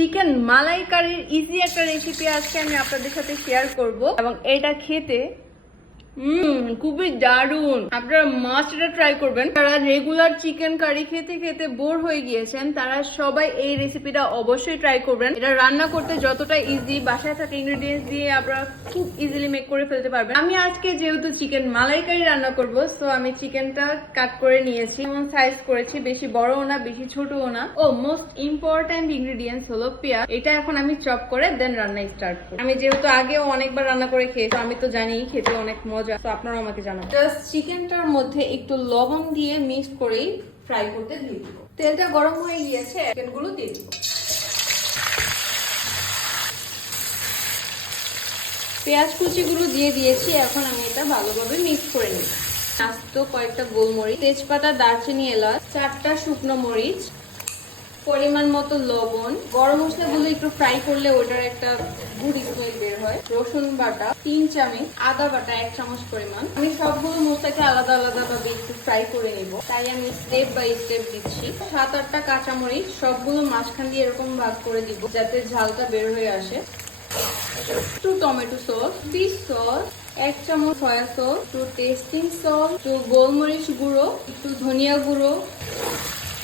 Chicken মালাইকারির easy একটা recipe আজকে আমি আপনাদের সাথে শেয়ার করব এবং এটা খেতে খুবই দারুণ। আপনারা মাস্ট এটা ট্রাই করবেন। যারা রেগুলার চিকেন কারি খেতে খেতে বোর হয়ে গিয়েছেন তারা সবাই এই রেসিপিটা অবশ্যই ট্রাই করবেন। এটা রান্না করতে যতটা ইজি, বাসায় থাকা ইনগ্রেডিয়েন্টস দিয়ে আপনারা খুব ইজিলি মেক করে ফেলতে পারবেন। আমি আজকে যেহেতু চিকেন মালাইকারি রান্না করব, সো আমি চিকেনটা কাট করে নিয়েছি, যেমন সাইজ করেছি, বেশি বড়ও না বেশি ছোটও না। ও মোস্ট ইম্পর্টেন্ট ইনগ্রেডিয়েন্টস হলো পেঁয়াজ। এটা এখন আমি চপ করে দেন রান্না স্টার্ট করব। আমি যেহেতু আগেও অনেকবার রান্না করে খেয়েছি, আমি তো জানি খেতে অনেক মজা, তো আপনারা আমাকে জানান। জাস্ট চিকেনটার মধ্যে একটু লবণ দিয়ে মিক্স করেই ফ্রাই করতে দিয়ে দিব। তেলটা গরম হয়ে গিয়েছে, চিকেনগুলো দিয়ে দিব। পেঁয়াজ কুচিগুলো দিয়ে দিয়েছি, এখন আমি এটা ভালোভাবে মিক্স করে নিব। আস্ত কয়েকটা গোলমরিচ, তেজপাতা, দারচিনি, এলাচ, 4টা শুকনো মরিচ, পরিমাণ মতো লবণ, গরম মশলাগুলো একটু ফ্রাই করলে ওটার একটা গুড স্মেল বের হয়, রসুন বাটা 3 চামচ, আদা বাটা 1 চামচ পরিমাণ। আমি সবগুলো মশলাকে আলাদা আলাদা ভাবে একটু ফ্রাই করে নিব, তাই আমি স্টেপ বাই স্টেপ দিচ্ছি। 7-8টা কাঁচামরিচ সবগুলো মাঝখান দিয়ে এরকম ভাগ করে দিব যাতে ঝালটা বের হয়ে আসে। একটু টমেটো সস, ফিশ সস, 1 চামচ সয়া সস, একটু টেস্টিং সল্ট, একটু গোলমরিচ গুঁড়ো, একটু ধনিয়া গুঁড়ো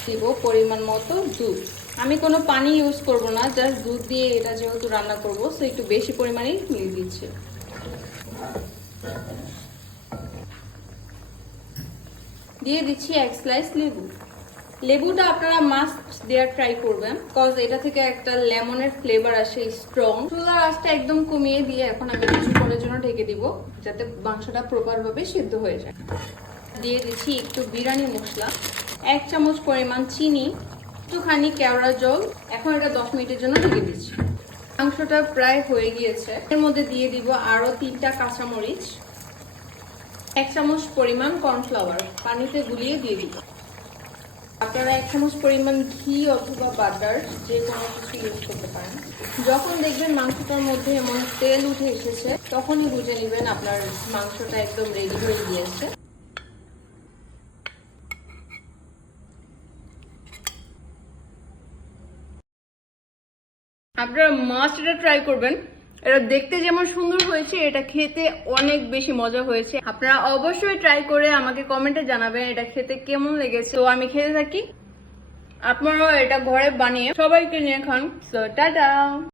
দিব, পরিমাণ মতো দুধ। আমি কোনো পানি ইউজ করব না, জাস্ট দুধ দিয়ে এটা যেহেতু রান্না করব, সো একটু বেশি পরিমাণে মিল দিচ্ছি। দিয়ে দিচ্ছি 1 স্লাইস লেবু। লেবুটা আপনারা মাস্ট দেওয়ার ট্রাই করবেন, বিকজ এটা থেকে একটা লেমনের ফ্লেভার আসে স্ট্রং। চুলার আঁচটা একদম কমিয়ে দিয়ে এখন আমি কিছুক্ষণের জন্য ঢেকে দিব যাতে মাংসটা প্রপার ভাবে সিদ্ধ হয়ে যায়। দিয়ে দিচ্ছি একটু বিরিয়ানি মশলা, 1 চামচ পরিমাণ চিনি, একটুখানি কেওড়া জল। এখন এটা 10 মিনিটের জন্য ঢেকে দিচ্ছি। মাংসটা প্রায় হয়ে গিয়েছে, এর মধ্যে দিয়ে দিব আরো 3টা কাঁচামরিচ, 1 চামচ পরিমাণ কর্নফ্লাওয়ার পানিতে গুলিয়ে দিয়ে দিব। আপনারা 1 চামচ পরিমাণ ঘি অথবা বাটার যে কোনো কিছু ইউজ করতে পারেন। যখন দেখবেন মাংসটার মধ্যে এমন তেল উঠে এসেছে, তখনই বুঝে নেবেন আপনার মাংসটা একদম রেডি হয়ে গিয়েছে। আপনারা মাস্ট এটা ট্রাই করবেন। এটা দেখতে যেমন সুন্দর হয়েছে, এটা খেতে অনেক বেশি মজা হয়েছে। আপনারা অবশ্যই ট্রাই করে আমাকে কমেন্টে জানাবেন এটা খেতে কেমন লেগেছে। তো আমি খেতে থাকি, আপনারাও এটা ঘরে বানিয়ে সবাইকে নিয়ে খান। So tata.